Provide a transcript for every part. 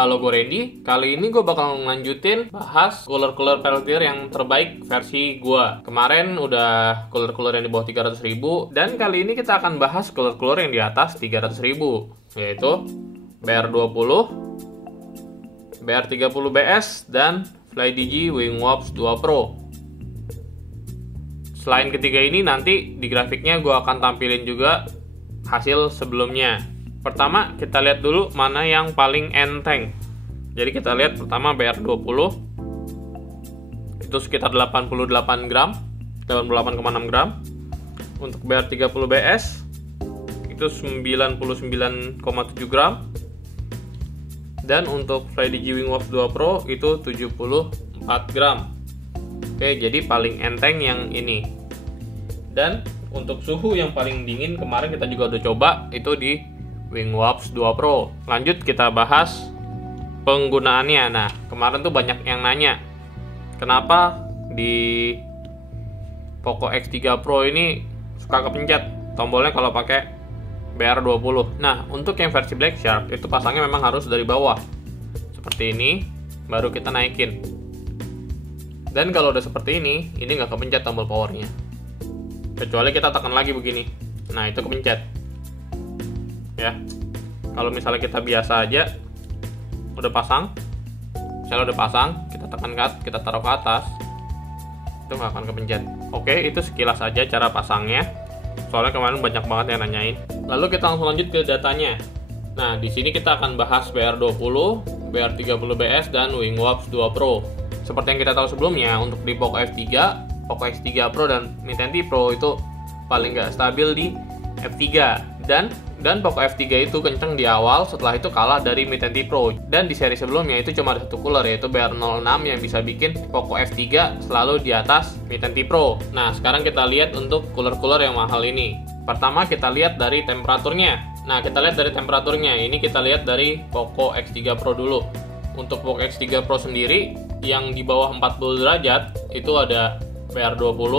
Halo, gue Randy. Kali ini gue bakal ngelanjutin bahas cooler-cooler peltier yang terbaik versi gue. Kemarin udah cooler-cooler yang di bawah 300.000, dan kali ini kita akan bahas cooler-cooler yang di atas 300.000, yaitu BR20, BR30BS, dan FlyDigi Wingwobs 2 Pro. Selain ketiga ini, nanti di grafiknya gue akan tampilin juga hasil sebelumnya. Pertama, kita lihat dulu mana yang paling enteng. Jadi kita lihat pertama BR20 itu sekitar 88 gram, 88,6 gram. Untuk BR30BS itu 99,7 gram. Dan untuk FlyDigi Wingwobs 2 Pro itu 74 gram. Oke, jadi paling enteng yang ini. Dan untuk suhu yang paling dingin kemarin kita juga udah coba, itu di Wingwobs 2 Pro. Lanjut kita bahas penggunaannya. Nah, kemarin tuh banyak yang nanya, kenapa di Poco X3 Pro ini suka kepencet tombolnya kalau pakai BR20. Nah, untuk yang versi Black Shark itu pasangnya memang harus dari bawah. Seperti ini, baru kita naikin. Dan kalau udah seperti ini nggak kepencet tombol powernya. Kecuali kita tekan lagi begini. Nah, itu kepencet. Ya, kalau misalnya kita biasa aja udah pasang, misalnya udah pasang, kita tekan cut, kita taruh ke atas, itu nggak akan kepencet. Oke, itu sekilas aja cara pasangnya, soalnya kemarin banyak banget yang nanyain. Lalu kita langsung lanjut ke datanya. Nah, di sini kita akan bahas BR20, BR30BS, dan Wingwobs 2 Pro. Seperti yang kita tahu sebelumnya, untuk di Poco F3, Poco X3 Pro, dan Mi 10T Pro itu paling nggak stabil di F3. Dan Poco F3 itu kenceng di awal, setelah itu kalah dari Mi 10T Pro. Dan di seri sebelumnya itu cuma ada satu cooler, yaitu BR06, yang bisa bikin Poco F3 selalu di atas Mi 10T Pro. Nah, sekarang kita lihat untuk cooler-cooler yang mahal ini. Pertama kita lihat dari temperaturnya. Nah, kita lihat dari temperaturnya. Ini kita lihat dari Poco X3 Pro dulu. Untuk Poco X3 Pro sendiri, yang di bawah 40 derajat, itu ada BR20,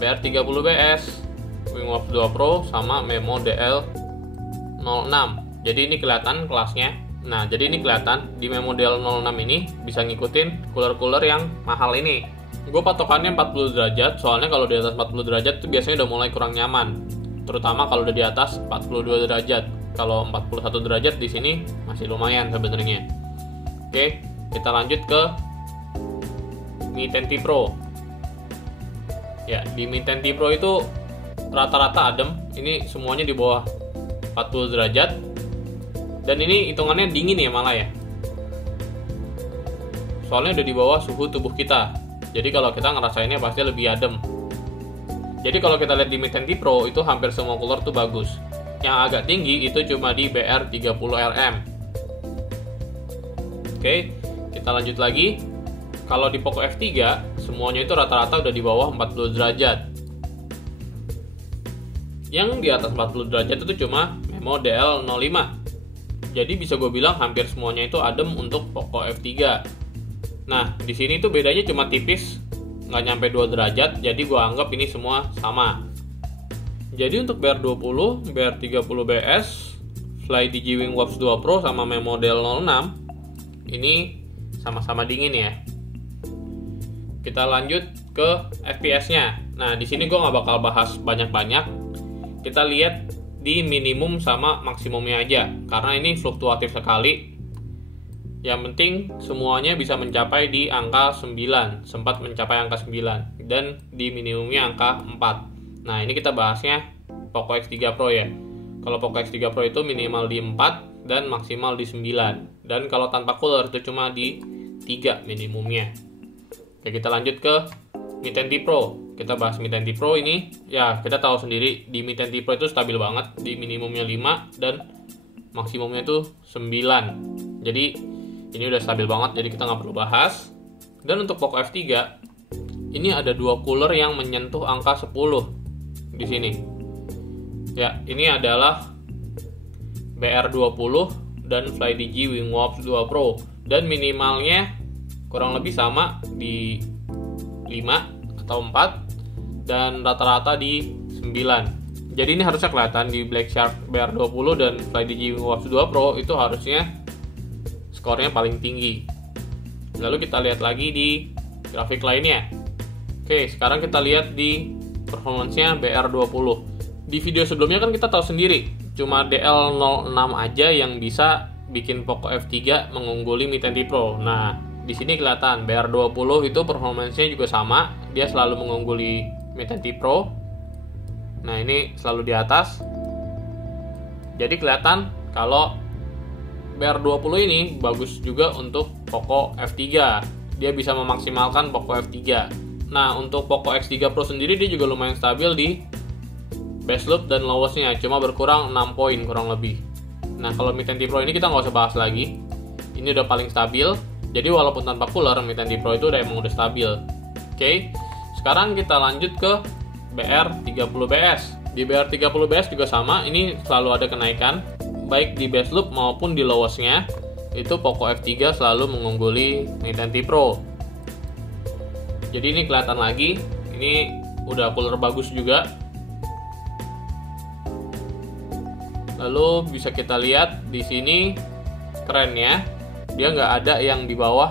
BR30BS, Wingwobs 2 Pro, sama Memo DL06. Jadi ini kelihatan kelasnya. Nah, jadi ini kelihatan di Memo DL06 ini bisa ngikutin cooler-cooler yang mahal ini. Gue patokannya 40 derajat, soalnya kalau di atas 40 derajat itu biasanya udah mulai kurang nyaman. Terutama kalau udah di atas 42 derajat. Kalau 41 derajat di sini masih lumayan sebenarnya. Oke, kita lanjut ke Mi 10T Pro. Ya, di Mi 10T Pro itu rata-rata adem, ini semuanya di bawah 40 derajat, dan ini hitungannya dingin ya malah ya, soalnya udah di bawah suhu tubuh kita, jadi kalau kita ngerasainnya pasti lebih adem. Jadi kalau kita lihat di Mi 10T Pro itu hampir semua cooler tuh bagus. Yang agak tinggi itu cuma di BR30RM. Oke, kita lanjut lagi. Kalau di Poco F3 semuanya itu rata-rata udah di bawah 40 derajat. Yang di atas 40 derajat itu cuma Memo DL05. Jadi bisa gue bilang hampir semuanya itu adem untuk Poco F3. Nah, di sini tuh bedanya cuma tipis, nggak nyampe 2 derajat, jadi gue anggap ini semua sama. Jadi untuk BR20, BR30BS, FlyDigi Wingwobs 2 Pro, sama Memo DL06 ini sama-sama dingin ya. Kita lanjut ke FPS-nya. Nah, di sini gue nggak bakal bahas banyak-banyak. Kita lihat di minimum sama maksimumnya aja, karena ini fluktuatif sekali. Yang penting semuanya bisa mencapai di angka 9, sempat mencapai angka 9, dan di minimumnya angka 4. Nah, ini kita bahasnya Poco X3 Pro ya. Kalau Poco X3 Pro itu minimal di 4 dan maksimal di 9. Dan kalau tanpa cooler itu cuma di 3 minimumnya. Oke, kita lanjut ke Mi 10T Pro. Kita bahas Mi 10T Pro ini, ya kita tahu sendiri di Mi 10T Pro itu stabil banget, di minimumnya 5 dan maksimumnya itu 9. Jadi ini udah stabil banget, jadi kita nggak perlu bahas. Dan untuk Poco F3 ini ada 2 cooler yang menyentuh angka 10 di sini. Ya, ini adalah BR20 dan FlyDigi Wingwobs 2 Pro, dan minimalnya kurang lebih sama di 5 atau 4, dan rata-rata di 9. Jadi ini harusnya kelihatan di Black Shark BR20 dan FlyDigi Wingwobs 2 Pro itu harusnya skornya paling tinggi. Lalu kita lihat lagi di grafik lainnya. Oke, sekarang kita lihat di performance-nya BR20. Di video sebelumnya kan kita tahu sendiri, cuma DL06 aja yang bisa bikin Poco F3 mengungguli Mi 10T Pro. Nah, di sini kelihatan BR20 itu performance-nya juga sama, dia selalu mengungguli Mi 10T Pro. Nah, ini selalu di atas. Jadi kelihatan kalau BR20 ini bagus juga untuk Poco F3. Dia bisa memaksimalkan Poco F3. Nah, untuk Poco X3 Pro sendiri dia juga lumayan stabil di base loop dan lowest-nya, cuma berkurang 6 poin kurang lebih. Nah, kalau Mi 10T Pro ini kita nggak usah bahas lagi. Ini udah paling stabil. Jadi walaupun tanpa cooler, Mi 10T Pro itu emang udah stabil. Oke, sekarang kita lanjut ke BR30BS. Di BR30BS juga sama, ini selalu ada kenaikan baik di base loop maupun di lowest-nya. Itu Poco F3 selalu mengungguli Mi 10T Pro. Jadi ini kelihatan lagi, ini udah cooler bagus juga. Lalu bisa kita lihat di sini kerennya, dia nggak ada yang di bawah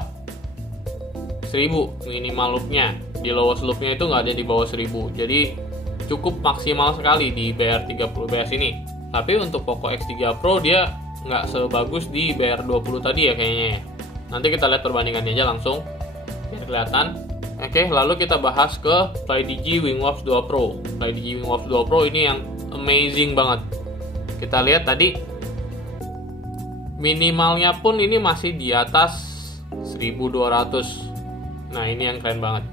1000 minimal loopnya. Di lowest loopnya itu nggak ada di bawah 1000. Jadi cukup maksimal sekali di BR30BS ini. Tapi untuk Poco X3 Pro dia nggak sebagus di BR20 tadi ya kayaknya. Nanti kita lihat perbandingannya aja langsung biar kelihatan. Oke, lalu kita bahas ke FlyDigi Wingwavs 2 Pro. FlyDigi Wingwavs 2 Pro ini yang amazing banget. Kita lihat tadi minimalnya pun ini masih di atas 1200. Nah, ini yang keren banget.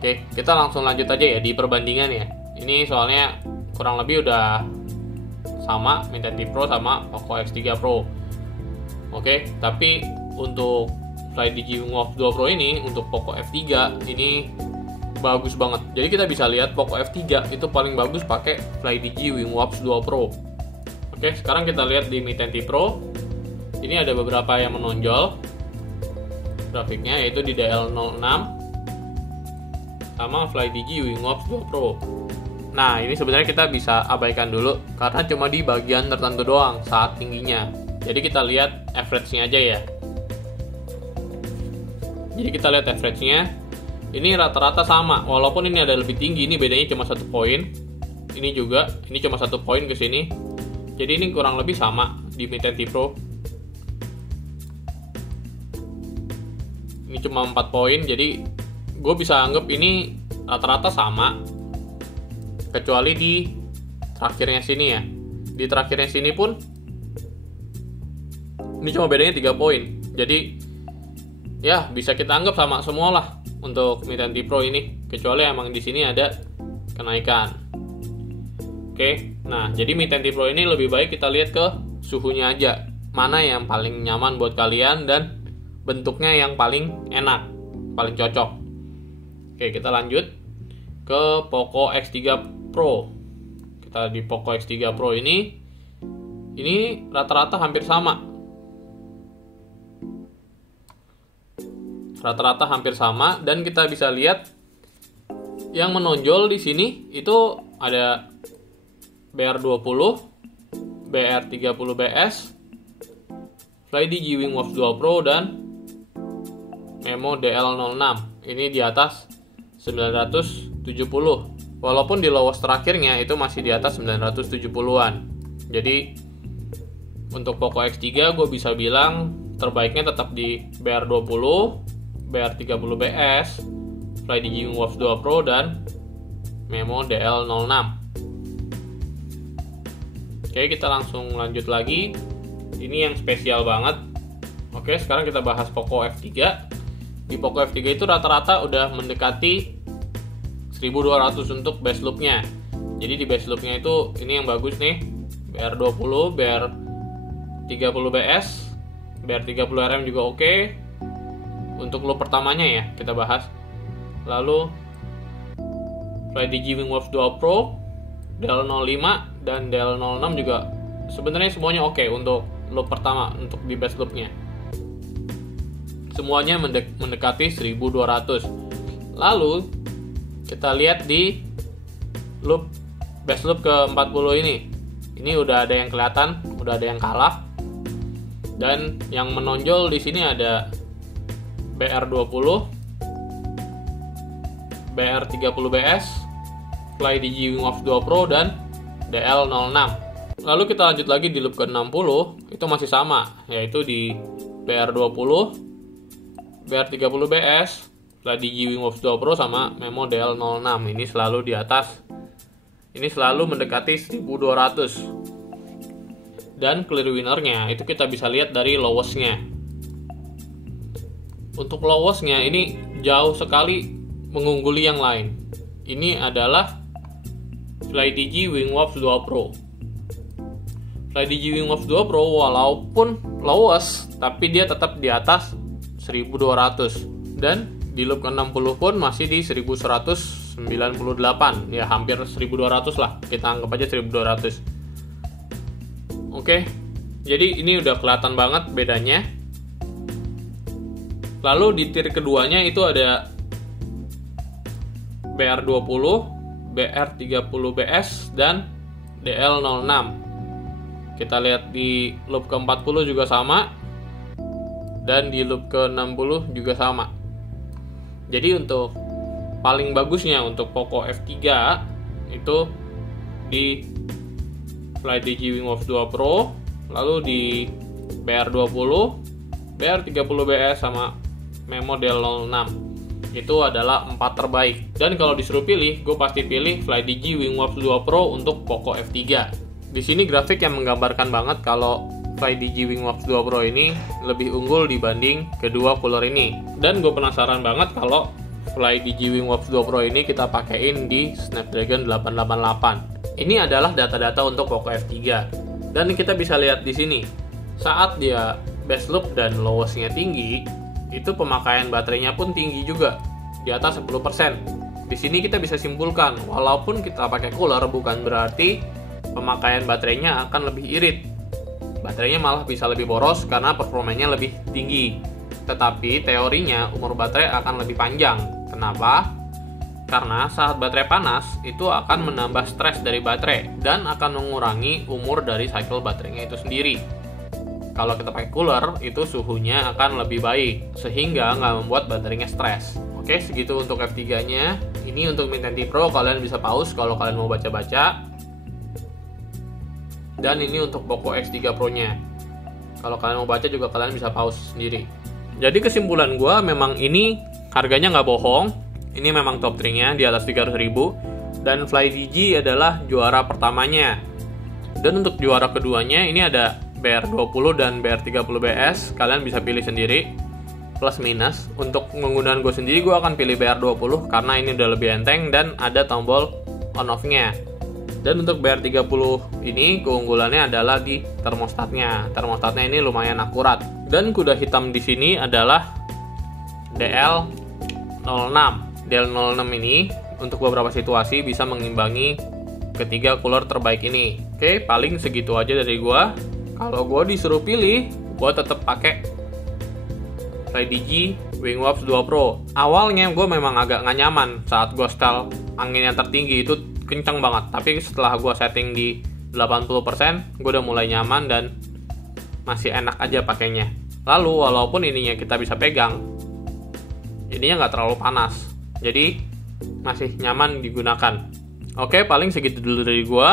Oke, kita langsung lanjut aja ya di perbandingan ya. Ini soalnya kurang lebih udah sama Mi 10T Pro sama Poco X3 Pro. Oke, tapi untuk FlyDigi Wingwavs 2 Pro ini untuk Poco F3 ini bagus banget. Jadi kita bisa lihat Poco F3 itu paling bagus pakai FlyDigi Wingwavs 2 Pro. Oke, sekarang kita lihat di Mi 10T Pro. Ini ada beberapa yang menonjol grafiknya, yaitu di DL06 sama FlyDigi Wingwavs 2 Pro. Nah, ini sebenarnya kita bisa abaikan dulu karena cuma di bagian tertentu doang saat tingginya. Jadi kita lihat average-nya aja ya. Jadi kita lihat average-nya. Ini rata-rata sama, walaupun ini ada lebih tinggi, ini bedanya cuma 1 poin. Ini juga, ini cuma 1 poin ke sini. Jadi ini kurang lebih sama di Mi 10T Pro. Ini cuma 4 poin, jadi gue bisa anggap ini rata-rata sama. Kecuali di terakhirnya sini ya. Di terakhirnya sini pun ini cuma bedanya 3 poin. Jadi ya bisa kita anggap sama semua lah untuk Mi 10T Pro ini, kecuali emang di sini ada kenaikan. Oke, nah jadi Mi 10T Pro ini lebih baik kita lihat ke suhunya aja, mana yang paling nyaman buat kalian dan bentuknya yang paling enak, paling cocok. Oke, kita lanjut ke Poco X3 Pro. Kita di Poco X3 Pro ini rata-rata hampir sama. Rata-rata hampir sama, dan kita bisa lihat yang menonjol di sini itu ada BR20, BR30BS, FlyDigi Wingwavs 2 Pro dan Memo DL06. Ini di atas 970. Walaupun di lowest terakhirnya itu masih di atas 970-an. Jadi untuk Poco X3 gue bisa bilang terbaiknya tetap di BR20, BR30BS, FlyDigi Wingwavs 2 Pro dan Memo DL06. Oke, kita langsung lanjut lagi. Ini yang spesial banget. Oke, sekarang kita bahas Poco F3. Di Poco F3 itu rata-rata udah mendekati 1200 untuk base loopnya. Jadi di base loopnya itu ini yang bagus nih, BR20, BR30BS, BR30RM juga oke. Untuk loop pertamanya ya kita bahas. Lalu FlyDigi Wingwavs 2 Pro, DL05 dan DL06 juga sebenarnya semuanya oke untuk loop pertama, untuk di base loopnya. Semuanya mendekati 1200. Lalu kita lihat di loop base loop ke 40 ini. Ini udah ada yang kelihatan, udah ada yang kalah. Dan yang menonjol di sini ada BR20, BR30BS, FlyDigi Wingwave 2 Pro, dan DL06. Lalu kita lanjut lagi di loop ke-60, itu masih sama, yaitu di BR20, BR30BS, FlyDigi Wingwave 2 Pro, sama Memo DL06. Ini selalu di atas, ini selalu mendekati 1200. Dan clear winnernya itu kita bisa lihat dari lowestnya. Untuk lowestnya ini jauh sekali mengungguli yang lain. Ini adalah FlyDigi Wingwave 2 Pro. FlyDigi Wingwave 2 Pro walaupun lowest, tapi dia tetap di atas 1200. Dan di loop ke-60 pun masih di 1198. Ya hampir 1200 lah. Kita anggap aja 1200. Oke. Jadi ini udah kelihatan banget bedanya. Lalu di tier keduanya itu ada BR20, BR30BS, dan DL06. Kita lihat di loop ke-40 juga sama, dan di loop ke-60 juga sama. Jadi untuk paling bagusnya untuk Poco F3 itu di FlyDigi Wingwave 2 Pro, lalu di BR20, BR30BS, sama Memo DL06. Itu adalah 4 terbaik. Dan kalau disuruh pilih, gue pasti pilih FlyDigi Wingwave 2 Pro untuk Poco F3. Di sini grafik yang menggambarkan banget kalau FlyDigi Wingwave 2 Pro ini lebih unggul dibanding kedua cooler ini. Dan gue penasaran banget kalau FlyDigi Wingwave 2 Pro ini kita pakein di Snapdragon 888. Ini adalah data-data untuk Poco F3. Dan kita bisa lihat di sini, saat dia base loop dan lowestnya tinggi, itu pemakaian baterainya pun tinggi juga, di atas 10%. Di sini kita bisa simpulkan, walaupun kita pakai cooler bukan berarti pemakaian baterainya akan lebih irit. Baterainya malah bisa lebih boros karena performanya lebih tinggi. Tetapi teorinya umur baterai akan lebih panjang. Kenapa? Karena saat baterai panas itu akan menambah stres dari baterai dan akan mengurangi umur dari cycle baterainya itu sendiri. Kalau kita pakai cooler, itu suhunya akan lebih baik, sehingga nggak membuat baterainya stres. Oke, segitu untuk F3-nya. Ini untuk Mi 10 Pro, kalian bisa pause kalau kalian mau baca-baca. Dan ini untuk Poco X3 Pro-nya. Kalau kalian mau baca juga kalian bisa pause sendiri. Jadi kesimpulan gue, memang ini harganya nggak bohong. Ini memang top ring-nya di atas 300.000. Dan FlyDigi adalah juara pertamanya. Dan untuk juara keduanya, ini ada BR20 dan BR30BS. Kalian bisa pilih sendiri plus minus. Untuk penggunaan gue sendiri, gue akan pilih BR20 karena ini udah lebih enteng dan ada tombol on off nya. Dan untuk BR30 ini keunggulannya adalah di termostatnya. Termostatnya ini lumayan akurat. Dan kuda hitam di sini adalah DL06. DL06 ini untuk beberapa situasi bisa mengimbangi ketiga cooler terbaik ini. Oke, paling segitu aja dari gue. Kalau gue disuruh pilih, gue tetap pakai FlyDigi Wingwave 2 Pro. Awalnya gue memang agak nggak nyaman saat gue setel angin yang tertinggi, itu kencang banget. Tapi setelah gue setting di 80%, gue udah mulai nyaman dan masih enak aja pakainya. Lalu walaupun ininya kita bisa pegang, ininya nggak terlalu panas, jadi masih nyaman digunakan. Oke, paling segitu dulu dari gue.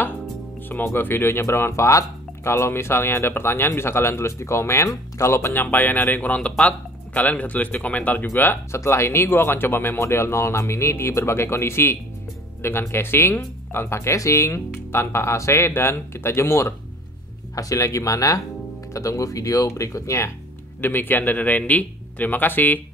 Semoga videonya bermanfaat. Kalau misalnya ada pertanyaan bisa kalian tulis di komen. Kalau penyampaian ada yang kurang tepat, kalian bisa tulis di komentar juga. Setelah ini gue akan coba Memo DL06 ini di berbagai kondisi. Dengan casing, tanpa casing, tanpa AC, dan kita jemur. Hasilnya gimana? Kita tunggu video berikutnya. Demikian dari Randy, terima kasih.